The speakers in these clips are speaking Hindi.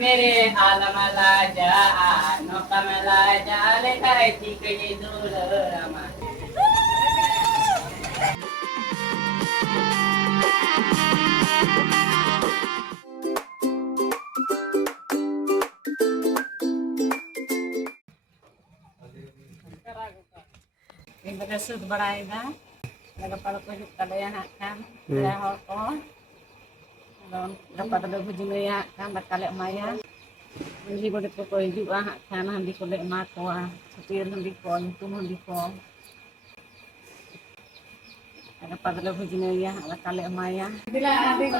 मेरे आलम लाजा नौकम लाजा ले करे ठीक ये दूर Rama ini berasut beraida laga pala ko kadaya kan ya ko don dapat ada bujungnya kan bakal maya hindi ko dito ko hidup kan hindi ko le mato setir hindi ko tum hindi ko dapat ada bujungnya bakal maya bila adik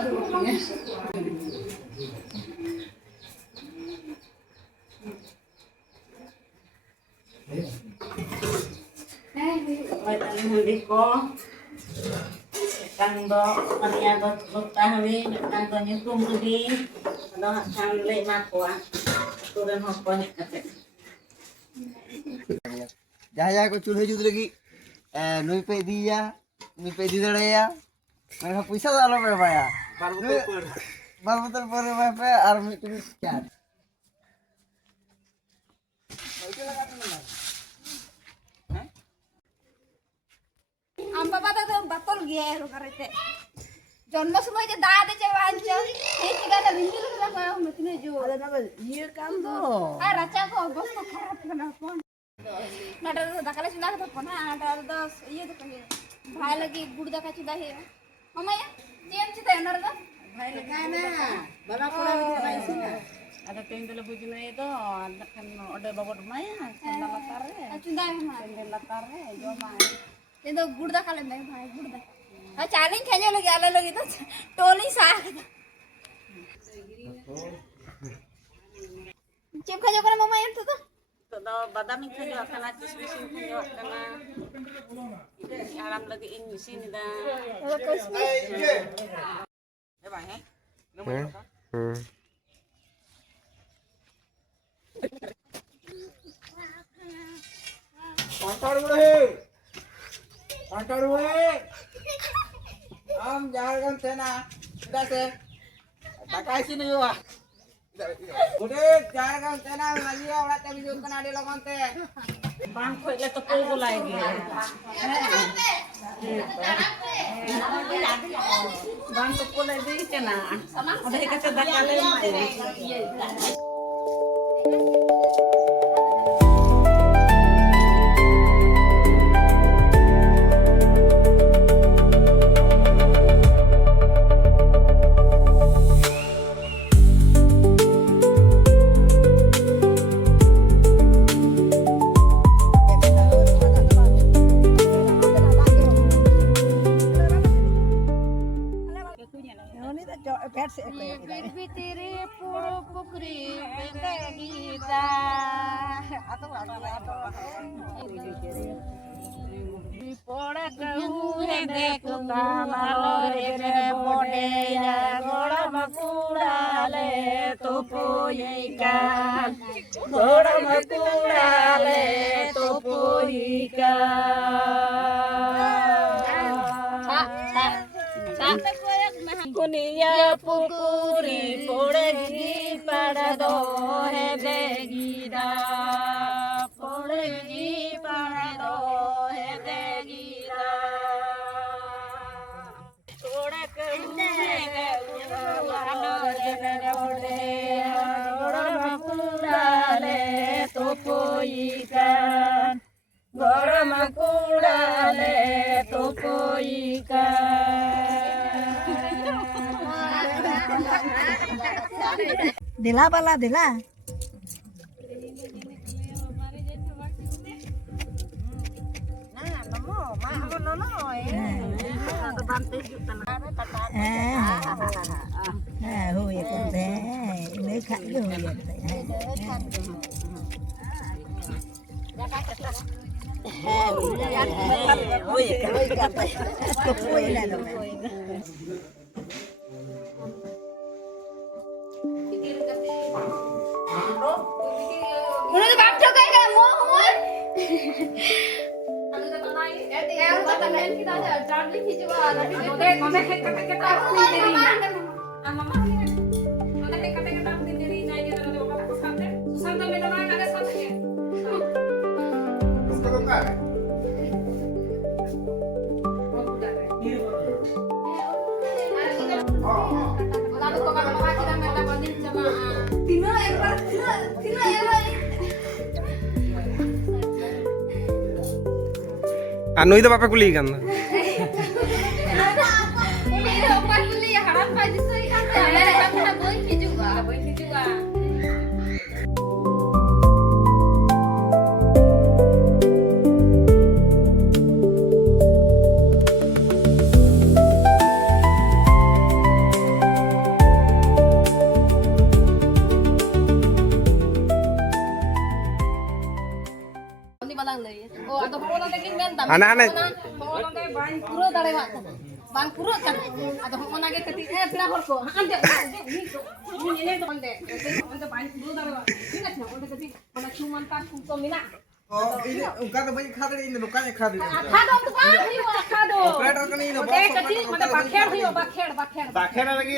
hindi ko kan do kanya do tahawi kan do nyukum di do kan le makwa turun hopon kate jaya ko chulhe jud lagi nui pe diya nui pe di daya मैं पैसा डालो पे भाया बाल बोतल पर मैं पे और मैं तुम्हें क्या हम बाबा तो बतल गया है रो करते जन्म समय जे दाद जे वांच हे ठिकाना रिंगिल करा को हम इतने जो अरे ना ये काम दो आ रचा को बस को खराब करना कौन नाटा तो दकाले सुना तो कोना आटा तो ये तो कहे भाई लगी गुड़ दका चुदा है मम्मा जेम चिता नर दो भाई लगा ना बाबा कोड़ा भाई सिना ada tendel bujuna itu kan order babot maya sendal latar चुदा है sendal latar jo mai ये तो गुड़ दका ले भाई गुड़ दका आ चालिंग खेले लगे आले लगे तो टोली सा चिप खा जो करे मम्मा ये तो do badam itu juga kana kismis itu juga kana alam lagi ini sini dah वो किसमिस ya bang ya Antar gue am jangan sena sudah se pakai sini juga udah jangan sena lagi orang tapi juga kena di logon teh bang kau itu tepul tu lagi bang tepul lagi kena udah kita dah kali भी तेरे पुकरी गीता पड़ा कहूँ है देखो कामालो रे बोले या घोड़ा मकुड़ा ले तो पोई का घोड़ा मकुड़ा ले तो पोई का कुनिया पुकुरी पोड़गी पड़ा दो है बेगीरा पोड़गी पड़ा दो है बेगीरा पोड़क ले तो कोई का गरम कुड़ाले तो कोई का दिला बाला दिला hồi cũng thế lấy khăn cái hồi vậy Udah tuh bangsa kayak mau. Yang kata lain kita ada jangan juga nanti Nonde kata aku sendiri. Mama nonde kata aku sendiri na ini nonde bapak aku santai. Susanta meda mana ada santai. Lalu kok kalau kita minta banding sama Tina anu itu apa kuliah kan? ini apa beli harap aja sih ada kamu boleh juga. boleh juga. Oh, atau mau nanti minta. Anak-anak. Mau nanti bang pura dari mana? Bang pura kan? Atau mau nanti ketika pernah horko. Ande, ini tuh ande. Ande bang pura dari mana? Ini kan ande ketika mana cuma tak kumpul mina. Oh, ini ungkap banyak kado ini bukannya kado. Kado tuh kan? Hiyo kado. Operator kan ini Oke, ketika mana bakher hiyo bakher. বাখেরা লাগি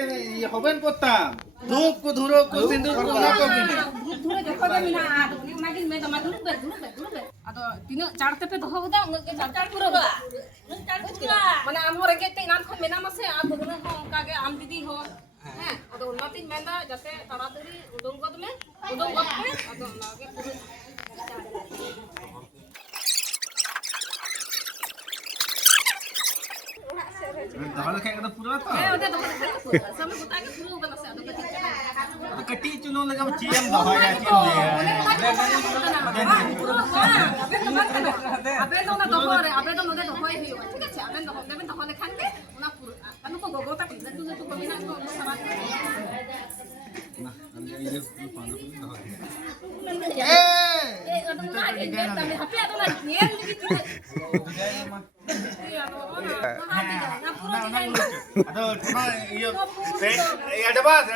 হবেন করতাম ধূপ কো ধুরো কো সিন্দুর কো লাগো Dulu joko ke mina ado. Ini lagi main sama dulu be. Atau tino charte pe doho udah nggak charte pura ba. Mana amo rege te nan khon mena mase ado guna ho kage am didi ho. হ্যাঁ ado unatin menda jate taratari udong god me ado nage pura তাহলে কে কথা পুরো তো udah doho pura sama kutake pura bana se ado ketika তো কটি চুনো লাগা চিএম দহা যা CM Abe dong na dohore, abe dong udah dohoi hiyo. ঠিক আছে, abe dong, abe dong na khande, una pura. Kanu ko gogo ta pinda tu pamina ko sama. না আমি এই যে পানা পুরি দহা Aduh lagi kan, tapi aduh lagi nian gitu. Iya, na pura di kain. আদো তোমরা ইয়ে এই অ্যাডভান্স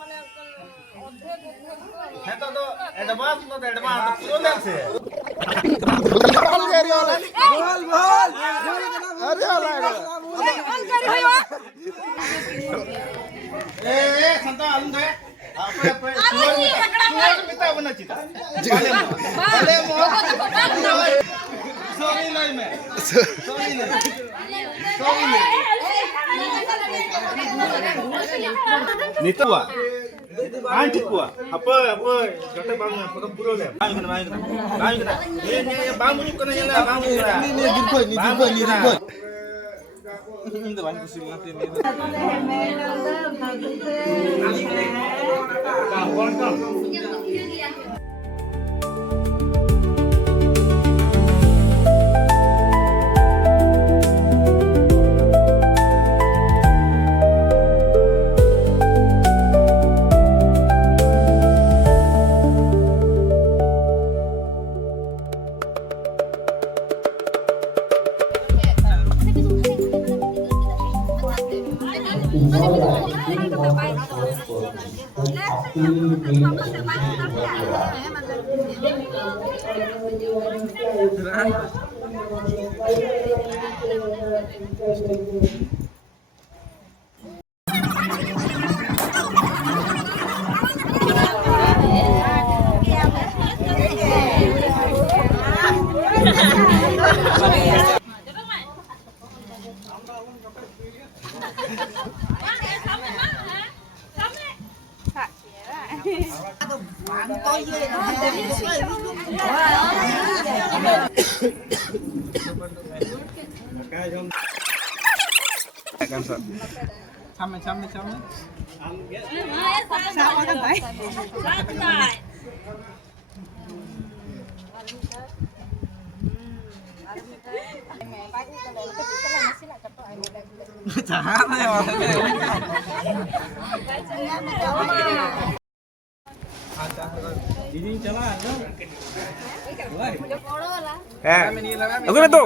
মানে অর্ধেক হ্যাঁ তো অ্যাডভান্স পুরো লাগছে এ সন্তা আলুন দে আপে সুয়ার পিতা বনাছি বালে মো সরি নাই মে সরি নাই নিতোয়া Anti kuah, apa kata bang, potong pura le. Bang kena. Ini bang mujuk kena nyala, bang mujuk kena. Ini jemput. Ini bang kusim nanti ni. Sama. Eh, aku na to.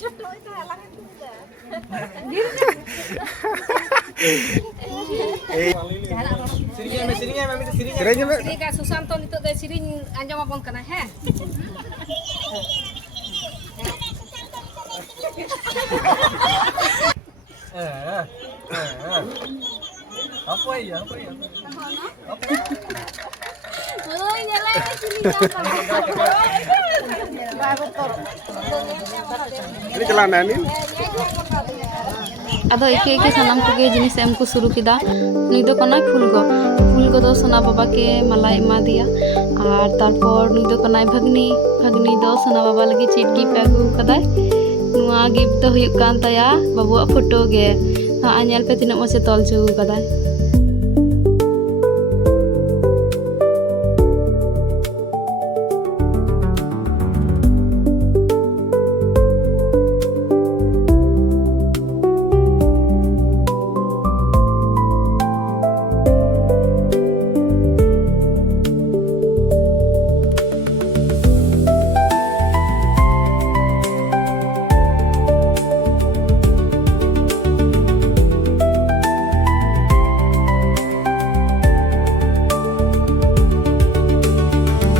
Sini Susanto nitok deh sering anjam abang kena he. Apa ya? Oh, nyala sini Ini celana nih. ᱟᱫᱚ ᱮᱠᱮ ᱮᱠᱮ ᱥᱟᱱᱟᱢ ᱠᱚᱜᱮ ᱡᱤᱱᱤᱥ ᱮᱢ ᱠᱚ ᱥᱩᱨᱩ ᱠᱮᱫᱟ ᱱᱩᱭ ᱫᱚ ᱠᱟᱱᱟᱭ ᱯᱷᱩᱞᱜᱚ ᱫᱚ ᱥᱳᱱᱟ ᱵᱟᱵᱟকে ᱢᱟᱞᱟᱭ ᱮᱢᱟ ᱫᱮᱭᱟ ᱟᱨ ᱛᱟᱨᱯᱚᱨ ᱱᱩᱭ ᱫᱚ ᱠᱟᱱᱟᱭ ᱵᱷᱟᱜᱽᱱᱤ ᱫᱚ ᱥᱳᱱᱟ ᱵᱟᱵᱟ ᱞᱟᱹᱜᱤᱫ ᱪᱮᱫ ᱜᱤᱯᱷᱴ ᱟᱹᱜᱩ ᱠᱟᱫᱟᱭ ᱱᱚᱣᱟ ᱜᱤᱯᱷᱴ ᱫᱚ ᱦᱩᱭᱩᱜ ᱠᱟᱱ ᱛᱟᱭᱟ ᱵᱟᱵᱩᱣᱟᱜ ᱯᱷᱳᱴᱳ ᱜᱮ ᱧᱮᱞ ᱯᱮ ᱛᱤᱱᱟᱹᱜ ᱢᱚᱡᱽ ᱮ ᱛᱚᱞ ᱦᱚᱪᱚ ᱠᱟᱫᱟᱭ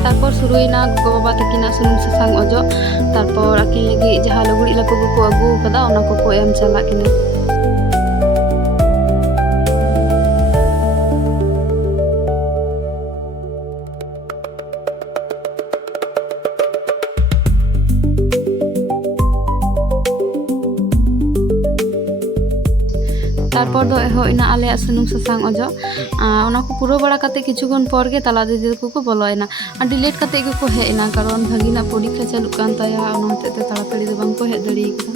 तारपर शुरुना गो बाबा तकिना सुनुम सासांग अजो तारपर आकिन लगी जहाँ लुगड़ी लापो को अगू कदा ओना को एम चला किना तारपर दो एहोइना आले सुनुम सासांग अजो ओना को पूरा बड़ा काते किछुगन पर गे ताला दीदी को बोलोयना डिलीट काते को हेना कारण भागिना परीक्षा चालू कान ताया ओना होते ताड़ाताड़ी दो बांग को हे दड़ी कदा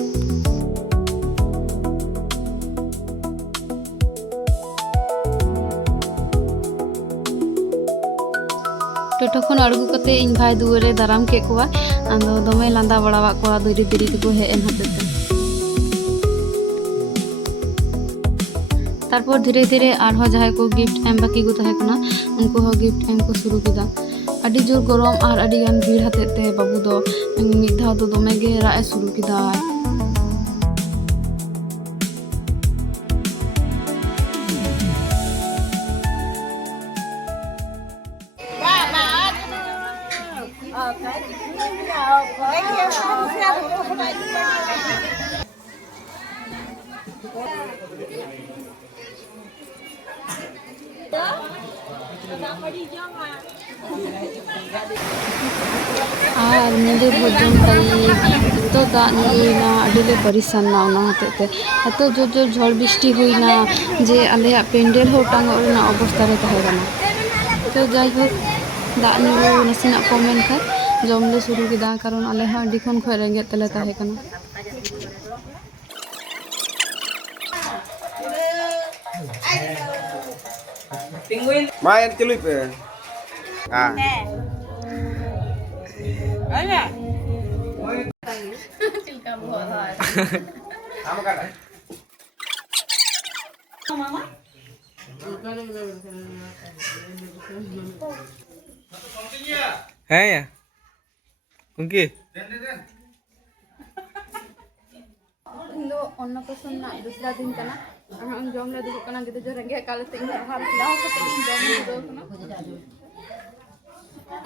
टोटो खन अड़गू कते इन भाई दुआरे दाराम के कोआ आंदो दमे लांदा बड़ावा कोआ दुरी दुरी को हे एन हतेते तारपर धीरे धीरे आरहो जहां को गिफ्ट एम बाकी को तहे कना उनको हो गिफ्ट एम को शुरू किदा अडी जोर गरम और अडी गान भीड़ हतेते बाबू दो मिद धाव दो दमे गे राय शुरू किदा और मुझे भोजन तो दाग नुना अडिले परिसान ना ओना हतेते तो जोर जोर झड़ बिस्टी हुईना जे आले पेंडेल हो टांगना अवस्था रे तहेगाना तो जाई हो दाग नु नसीना कमेन खा जमले शुरू किदा कारण आले हा अडी खन खय रेंगे तले तहेगाना Main celui pe. Ah. Ayo. Kamu kan? Mama. है या उनकी इन्दो अन्नप्राशन ना दूसरा दिन कना हम जम ले दुब कना गिदो जो रेंगे काले ते हार खिलाओ कते जम ले दो कना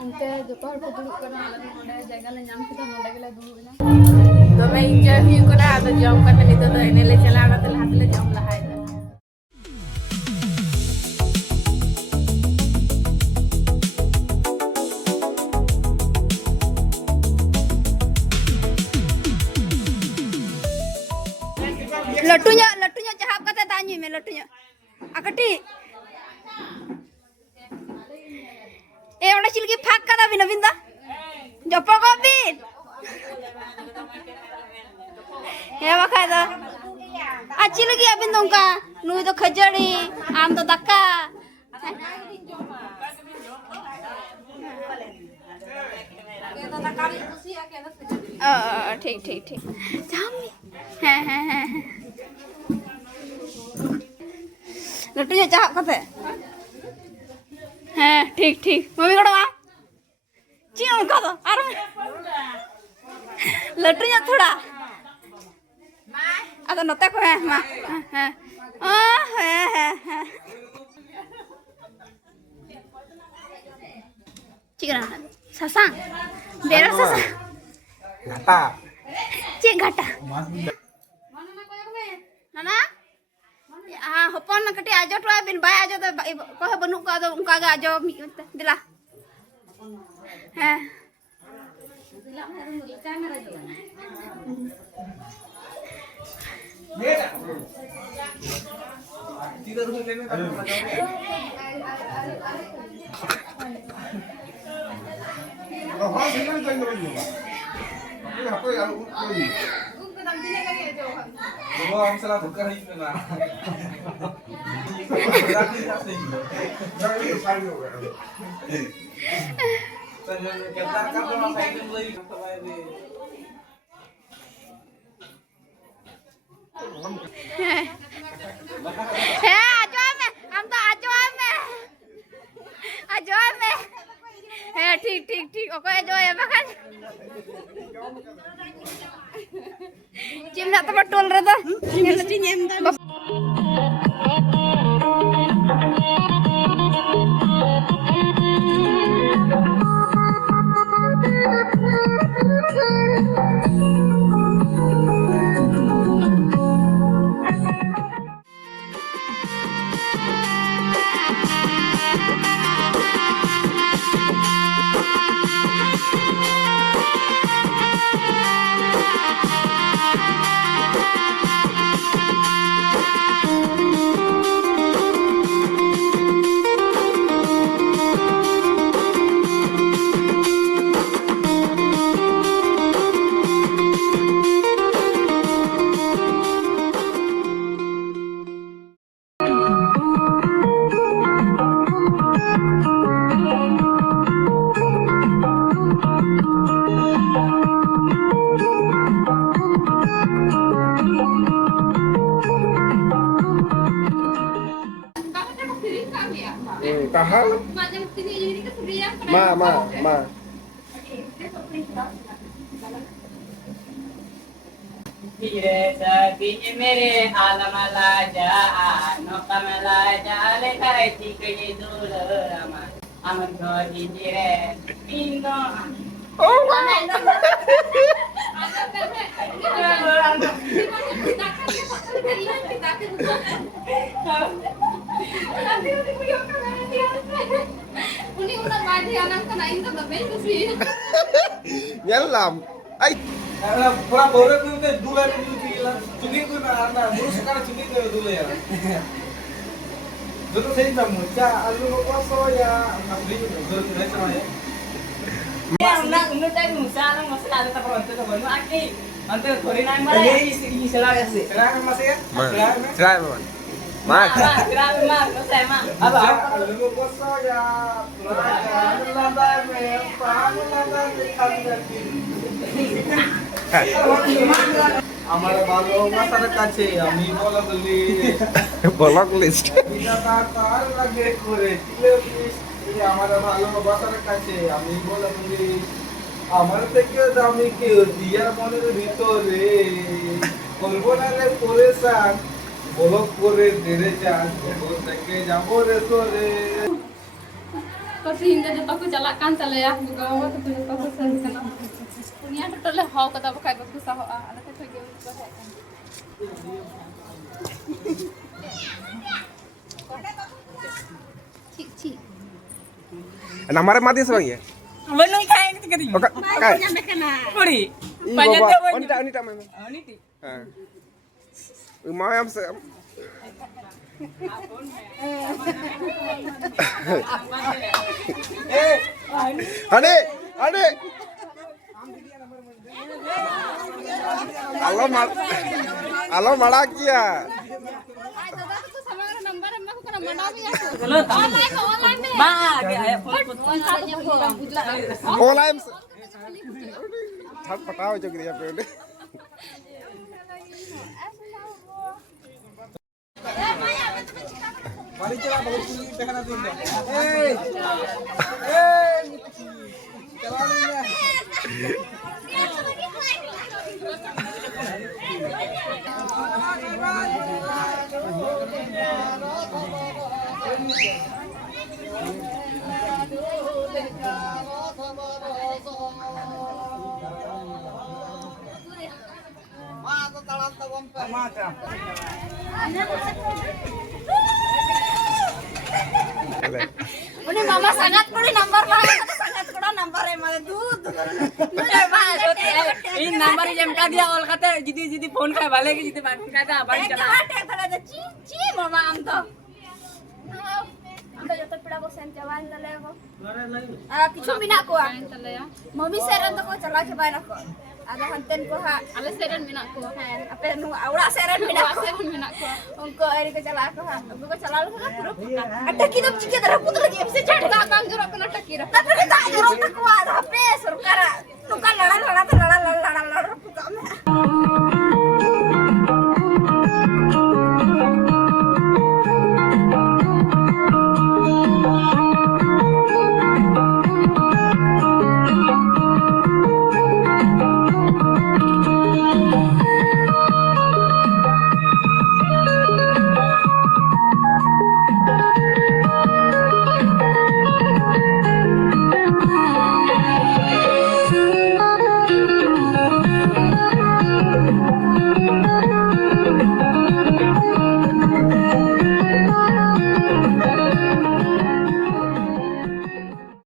उनते जतो हर को दुब कना लगे नोडे जगह ले नाम किदा नोडे गेले दुबना दमे इंटरव्यू करा आदो जम कते नितो तो एने ले चला कते हाथ ले जम लहाय लट्टू चाहप कते तानी में लट्टू अकटी ए ओना चिलकी फाक कदा बिन बिंदा जपो को बिन हे बखा दा आ चिलकी अबिन दोंका नुई तो खजड़ी आम तो दक्का ठीक ठीक ठीक हैं लट्टू चाहप कते हैं ठीक ठीक मम्मी कोड़ा ची उनका तो अरे लट्टू थोड़ा Ada note ko ma. Oh, Cikra sasang. Bera sasang. Gata. Cik gata. Nana? Hopon na kati ajo to bin bay ajo to ko banuk ko ado unka ga ajo dila. ठीक oke aja ya makan cim nak tempat tol rata mesti nyem Tahan. Ma. Kire sabi mere alamala ja no kamala ja le kare tikye dolo rama aman godi dire pindo Nyelam. Ay. Pura bore ko te dula ni dila. Chuni ko na muru sakara chuni ko dula ya. Joto sei na mucha alu ko so ya asli ko dula ni sa ya. ya una tai musa lang masala ta pronto to banu aki ante thori nai mara ini sela ase Sera mas ya? Sera man. ma grave ma no sai ma aba alu ko so ya. Lamba me lamba me khandati. আমার ভালো মাথার কাছে আমি ব্লক লিস্ট তার লাগে করে আমার ভালোবাসার কাছে আমি বলি আমার থেকে দামি কেউ দিয়া মনের ভিতরে করবো না রে পরেশান ব্লক করে দেরে চান থেকে যাবো রে তোরে Kasi hindi dito ko jalakan talaya buka mo to ko ko sa kana. Kunya to tole ho kata bukai ko sa ho ala ka thoge ko ha. Cik. Namanya mati sebang ya? Belum kain kita kiri. Oke, kai. Puri. Banyak Banyak baba. Wanita memang. Ini ti. Mau yang Ane. Halo Malakia. Online. Thật pataw cho kaya pwede. Mari chila bagus puli pehana din deh. Hey. Chalanin ya. Ini mama sangat kuri number banget, sangat kuri number emang दूध ini number jam ka dia all kata jadi phone ka bale ki jadi ban ka da ban chala cici mama am to am to joto pida ko sen jawan dale ko kichu mina ko mami seran to ko chala coba na ko ada hanten ko ha Ala seren minak ko. apa nu aura seran mina ko Seren minak ko. उनको एरी को चला को उनको चला लो ना पूरा अट्टा की तो चिके तरह पुत्र के से चढ़ Bang juro kena takira. tapi tak जरूरत को आ पे सरकार नुका लड़ा लड़ा